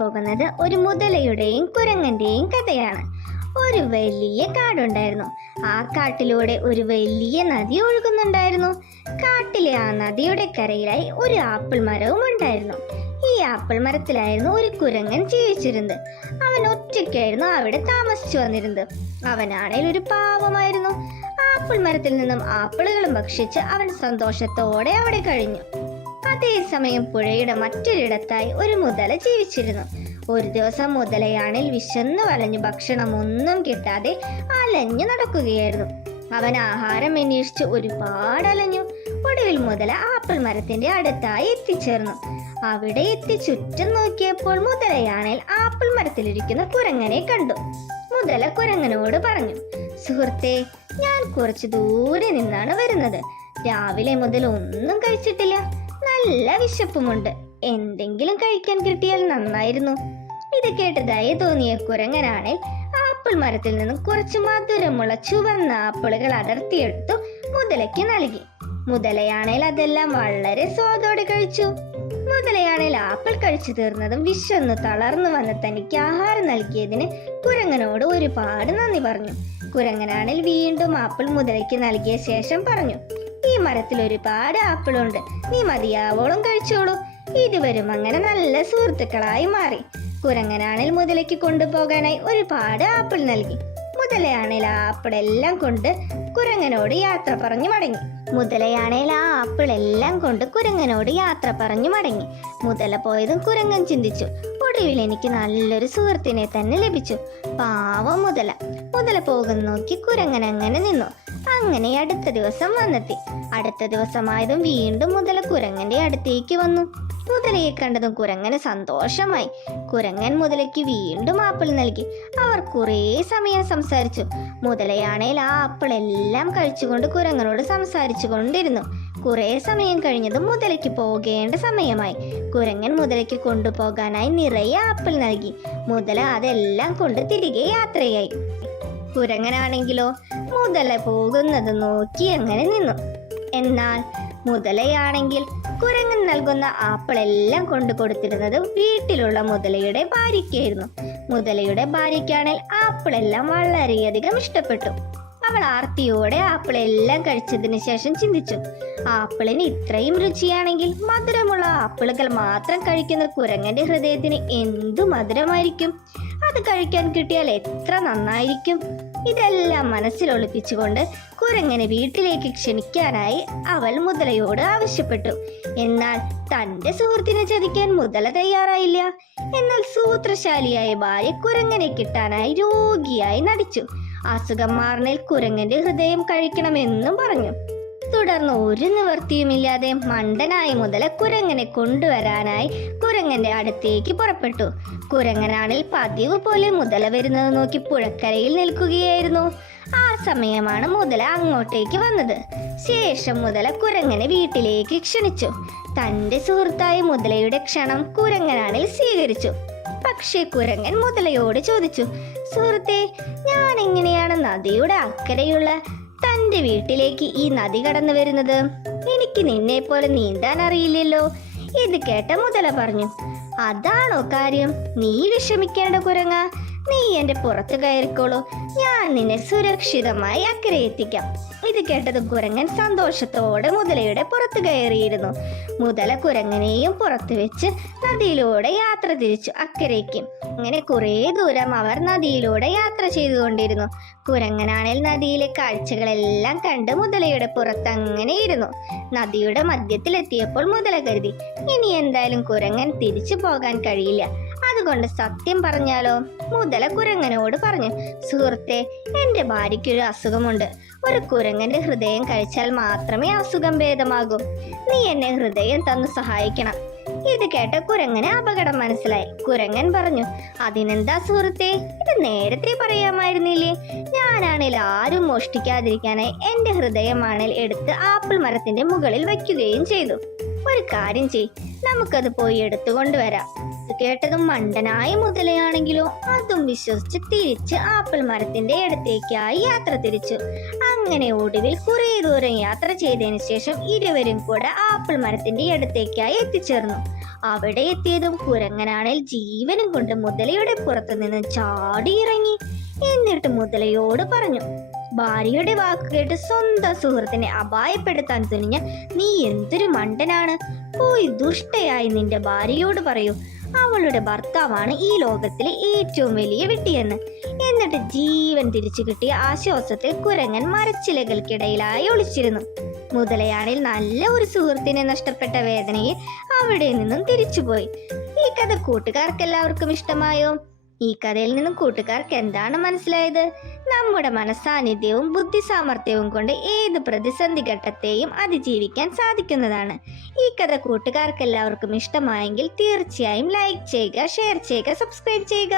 പോകുന്നത് ഒരു മുതലയുടെയും കുരങ്ങന്റെയും കഥയാണ്. ഒരു വലിയ കാടുണ്ടായിരുന്നു. ആ കാട്ടിലൂടെ ഒരു വലിയ നദി ഒഴുകുന്നുണ്ടായിരുന്നു. കാട്ടിലെ ആ നദിയുടെ കരയിലായി ഒരു ആപ്പിൾ മരവും ഉണ്ടായിരുന്നു. ഈ ആപ്പിൾ മരത്തിലായിരുന്നു ഒരു കുരങ്ങൻ ജീവിച്ചിരുന്നത്. അവൻ ഒറ്റയ്ക്കായിരുന്നു അവിടെ താമസിച്ചു വന്നിരുന്നത്. അവനാണെങ്കിൽ ഒരു പാവമായിരുന്നു. ആപ്പിൾ മരത്തിൽ നിന്നും ആപ്പിളുകളും ഭക്ഷിച്ച് അവൻ സന്തോഷത്തോടെ അവിടെ കഴിഞ്ഞു. അതേസമയം പുഴയുടെ മറ്റൊരിടത്തായി ഒരു മുതല ജീവിച്ചിരുന്നു. ഒരു ദിവസം മുതലയാണിൽ വിശന്നു വലഞ്ഞു ഭക്ഷണമൊന്നും കിട്ടാതെ അലഞ്ഞു നടക്കുകയായിരുന്നു. അവൻ ആഹാരം അന്വേഷിച്ച് ഒരുപാട് അലഞ്ഞു. ഒടുവിൽ മുതല ആപ്പിൾ മരത്തിന്റെ അടുത്തായി എത്തിച്ചേർന്നു. അവിടെ എത്തി ചുറ്റും നോക്കിയപ്പോൾ മുതലയാണിൽ ആപ്പിൾ മരത്തിലിരിക്കുന്ന കുരങ്ങനെ കണ്ടു. മുതല കുരങ്ങനോട് പറഞ്ഞു, സുഹൃത്തേ, ഞാൻ കുറച്ചു ദൂരെ നിന്നാണ് വരുന്നത്. രാവിലെ മുതൽ ഒന്നും കഴിച്ചിട്ടില്ല. നല്ല വിശപ്പുമുണ്ട്. എന്തെങ്കിലും കഴിക്കാൻ കിട്ടിയാൽ നന്നായിരുന്നു. ഇത് കേട്ട് ദയ തോന്നിയ കുരങ്ങനാണേൽ ആപ്പിൾ മരത്തിൽ നിന്നും കുറച്ച് മധുരമുള്ള ചുവന്ന ആപ്പിളുകൾ അടർത്തിയെടുത്തു മുതലയ്ക്ക് നൽകി. മുതലയാണേൽ അതെല്ലാം വളരെ സ്വാദോടെ കഴിച്ചു. മുതലയാണേൽ ആപ്പിൾ കഴിച്ചു തീർന്നതും വിശന്നു തളർന്നു വന്ന് തനിക്ക് ആഹാരം നൽകിയതിന് കുരങ്ങനോട് ഒരുപാട് നന്ദി പറഞ്ഞു. കുരങ്ങനാണേൽ വീണ്ടും ആപ്പിൾ മുതലയ്ക്ക് നൽകിയ ശേഷം പറഞ്ഞു, ഈ മരത്തിൽ ഒരുപാട് ആപ്പിളുണ്ട്. നീ മതിയാവോളം കഴിച്ചോളൂ. ഇരുവരും അങ്ങനെ നല്ല സുഹൃത്തുക്കളായി മാറി. കുരങ്ങനാണേൽ മുതലയ്ക്ക് കൊണ്ടുപോകാനായി ഒരുപാട് ആപ്പിൾ നൽകി. മുതലയാണേൽ ആ ആപ്പിൾ എല്ലാം കൊണ്ട് കുരങ്ങനോട് യാത്ര പറഞ്ഞു മടങ്ങി. മുതല പോയതും കുരങ്ങൻ ചിന്തിച്ചു, ഒടുവിൽ എനിക്ക് നല്ലൊരു സുഹൃത്തിനെ തന്നെ ലഭിച്ചു. പാവം മുതല. മുതല പോകുന്ന നോക്കി കുരങ്ങൻ അങ്ങനെ നിന്നു. അങ്ങനെ അടുത്ത ദിവസം വന്നെത്തി. അടുത്ത ദിവസമായതും വീണ്ടും മുതല കുരങ്ങന്റെ അടുത്തേക്ക് വന്നു. മുതലയെ കണ്ടതും കുരങ്ങന് സന്തോഷമായി. കുരങ്ങൻ മുതലയ്ക്ക് വീണ്ടും ആപ്പിൾ നൽകി. അവർ കുറേ സമയം സംസാരിച്ചു. മുതലയാണേൽ ആ ആപ്പിൾ എല്ലാം കഴിച്ചുകൊണ്ട് കുരങ്ങനോട് സംസാരിച്ചു കൊണ്ടിരുന്നു. കുറേ സമയം കഴിഞ്ഞതും മുതലയ്ക്ക് പോകേണ്ട സമയമായി. കുരങ്ങൻ മുതലയ്ക്ക് കൊണ്ടുപോകാനായി നിറയെ ആപ്പിൾ നൽകി. മുതല അതെല്ലാം കൊണ്ട് തിരികെ യാത്രയായി. കുരങ്ങനാണെങ്കിലോ മുതല പോകുന്നത് നോക്കി അങ്ങനെ നിന്നു. എന്നാൽ മുതലയാണെങ്കിൽ കുരങ്ങൻ നൽകുന്ന ആപ്പിൾ എല്ലാം കൊണ്ടു കൊടുത്തിരുന്നത് വീട്ടിലുള്ള മുതലയുടെ ഭാര്യയ്ക്കായിരുന്നു. മുതലയുടെ ഭാര്യയ്ക്കാണെങ്കിൽ ആപ്പിൾ എല്ലാം വളരെയധികം ഇഷ്ടപ്പെട്ടു. അവൾ ആർത്തിയോടെ ആപ്പിൾ എല്ലാം കഴിച്ചതിന് ശേഷം ചിന്തിച്ചു, ആപ്പിളിന് ഇത്രയും രുചിയാണെങ്കിൽ മധുരമുള്ള ആപ്പിളുകൾ മാത്രം കഴിക്കുന്ന കുരങ്ങന്റെ ഹൃദയത്തിന് എന്തു മധുരമായിരിക്കും. അത് കഴിക്കാൻ കിട്ടിയാൽ എത്ര നന്നായിരിക്കും. ഇതെല്ലാം മനസ്സിൽ ഒളിപ്പിച്ചുകൊണ്ട് കുരങ്ങനെ വീട്ടിലേക്ക് ക്ഷണിക്കാനായി അവൾ മുതലയോട് ആവശ്യപ്പെട്ടു. എന്നാൽ തന്റെ സുഹൃത്തിനെ ചതിക്കാൻ മുതല തയ്യാറായില്ല. എന്നാൽ സൂത്രശാലിയായ ഭാര്യ കുരങ്ങനെ കിട്ടാനായി രോഗിയായി നടിച്ചു. അസുഖം മാറണേൽ കുരങ്ങന്റെ ഹൃദയം കഴിക്കണമെന്നും പറഞ്ഞു. തുടർന്ന് ഒരു നിവൃത്തിയുമില്ലാതെ മണ്ടനായ മുതല കുരങ്ങനെ കൊണ്ടുവരാനായി കുരങ്ങന്റെ അടുത്തേക്ക് പുറപ്പെട്ടു. കുരങ്ങനാണിൽ പതിവ് പോലെ മുതല വരുന്നത് നോക്കി പുഴക്കരയിൽ നിൽക്കുകയായിരുന്നു. ആ സമയമാണ് മുതല അങ്ങോട്ടേക്ക് വന്നത്. ശേഷം മുതല കുരങ്ങനെ വീട്ടിലേക്ക് ക്ഷണിച്ചു. തന്റെ സുഹൃത്തായ മുതലയുടെ ക്ഷണം കുരങ്ങനാണിൽ സ്വീകരിച്ചു. പക്ഷേ കുരങ്ങൻ മുതലയോട് ചോദിച്ചു, സുഹൃത്തെ, ഞാൻ എങ്ങനെയാണ് നദിയുടെ അക്കരെയുള്ള തന്റെ വീട്ടിലേക്ക് ഈ നദി കടന്നു വരുന്നത്? എനിക്ക് നിന്നെ പോലെ നീന്താൻ അറിയില്ലല്ലോ. ഇത് കേട്ട മുതല പറഞ്ഞു, അതാണോ കാര്യം? നീ വിഷമിക്കേണ്ട കുരങ്ങ. നീ എന്റെ പുറത്ത് കയറിക്കോളൂ. ഞാൻ നിന്നെ സുരക്ഷിതമായി അക്കരെ എത്തിക്കാം. ഇത് കേട്ടത് കുരങ്ങൻ സന്തോഷത്തോടെ മുതലയുടെ പുറത്ത് കയറിയിരുന്നു. മുതല കുരങ്ങനെയും പുറത്ത് വെച്ച് നദിയിലൂടെ യാത്ര തിരിച്ചു അക്കരയ്ക്ക്. അങ്ങനെ കുറേ ദൂരം അവർ നദിയിലൂടെ യാത്ര ചെയ്തുകൊണ്ടിരുന്നു. കുരങ്ങനാണെങ്കിൽ നദിയിലെ കാഴ്ചകളെല്ലാം കണ്ട് മുതലയുടെ പുറത്ത് അങ്ങനെ ഇരുന്നു. നദിയുടെ മധ്യത്തിലെത്തിയപ്പോൾ മുതല കരുതി, ഇനി എന്തായാലും കുരങ്ങൻ തിരിച്ചു പോകാൻ കഴിയില്ല. അതുകൊണ്ട് സത്യം പറഞ്ഞാലോ? മുതല കുരങ്ങനോട് പറഞ്ഞു, സുഹൃത്തെ, എന്റെ ഭാര്യയ്ക്കൊരു അസുഖമുണ്ട്. ഒരു കുരങ്ങന്റെ ഹൃദയം കഴിച്ചാൽ മാത്രമേ അസുഖം ഭേദമാകൂ. നീ എന്നെ ഹൃദയം തന്നു സഹായിക്കണം. ഇത് കേട്ട കുരങ്ങനെ അപകടം മനസ്സിലായി. കുരങ്ങൻ പറഞ്ഞു, അതിനെന്താ സുഹൃത്തെ, ഇത് നേരത്തെ പറയാമായിരുന്നില്ലേ? ഞാനാണെങ്കിൽ ആരും മോഷ്ടിക്കാതിരിക്കാനായി എന്റെ ഹൃദയമാണെങ്കിൽ എടുത്ത് ആപ്പിൾ മരത്തിന്റെ മുകളിൽ വയ്ക്കുകയും ചെയ്തു. ഒരു കാര്യം ചെയ്, നമുക്കത് പോയി എടുത്തുകൊണ്ടുവരാം. ഇത് കേട്ടതും മണ്ടനായ മുതലയാണെങ്കിലോ അതും വിശ്വസിച്ച് തിരിച്ച് ആപ്പിൾ മരത്തിന്റെ അടുത്തേക്കായി യാത്ര തിരിച്ചു. അങ്ങനെ ഒടുവിൽ കുറെ ദൂരം യാത്ര ചെയ്തതിനു ശേഷം ഇരുവരും കൂടെ ആപ്പിൾ മരത്തിന്റെ അടുത്തേക്കായി എത്തിച്ചേർന്നു. അവിടെ എത്തിയതും കുരങ്ങനാണേൽ ജീവനും കൊണ്ട് മുതലയുടെ പുറത്തു നിന്ന് ചാടി ഇറങ്ങി. എന്നിട്ട് മുതലയോട് പറഞ്ഞു, ഭാര്യയുടെ വാക്ക് കേട്ട് സ്വന്തം സുഹൃത്തിനെ അപായപ്പെടുത്താൻ തുനിഞ്ഞ നീ എന്തൊരു മണ്ടനാണ്. പോയി ദുഷ്ടയായി നിന്റെ ഭാര്യയോട് പറയൂ, അവളുടെ ഭർത്താവാണ് ഈ ലോകത്തിലെ ഏറ്റവും വലിയ വിഡ്ഢിയെന്ന്. എന്നിട്ട് ജീവൻ തിരിച്ചു കിട്ടിയ ആശ്വാസത്തിൽ കുരങ്ങൻ മരച്ചിലകൾക്കിടയിലായി ഒളിച്ചിരുന്നു. മുതലയാണിൽ നല്ല ഒരു സുഹൃത്തിനെ നഷ്ടപ്പെട്ട വേദനയിൽ അവിടെ നിന്നും തിരിച്ചുപോയി. ഈ കഥ കൂട്ടുകാർക്കെല്ലാവർക്കും ഇഷ്ടമായോ? ഈ കഥയിൽ നിന്നും കൂട്ടുകാർക്ക് എന്താണ് മനസ്സിലായത്? നമ്മുടെ മനസ്സാന്നിധ്യവും ബുദ്ധി സാമർഥ്യവും കൊണ്ട് ഏത് പ്രതിസന്ധി ഘട്ടത്തെയും അതിജീവിക്കാൻ സാധിക്കുന്നതാണ്. ഈ കഥ കൂട്ടുകാർക്ക് എല്ലാവർക്കും ഇഷ്ടമായെങ്കിൽ തീർച്ചയായും ലൈക്ക് ചെയ്യുക, ഷെയർ ചെയ്യുക, സബ്സ്ക്രൈബ് ചെയ്യുക.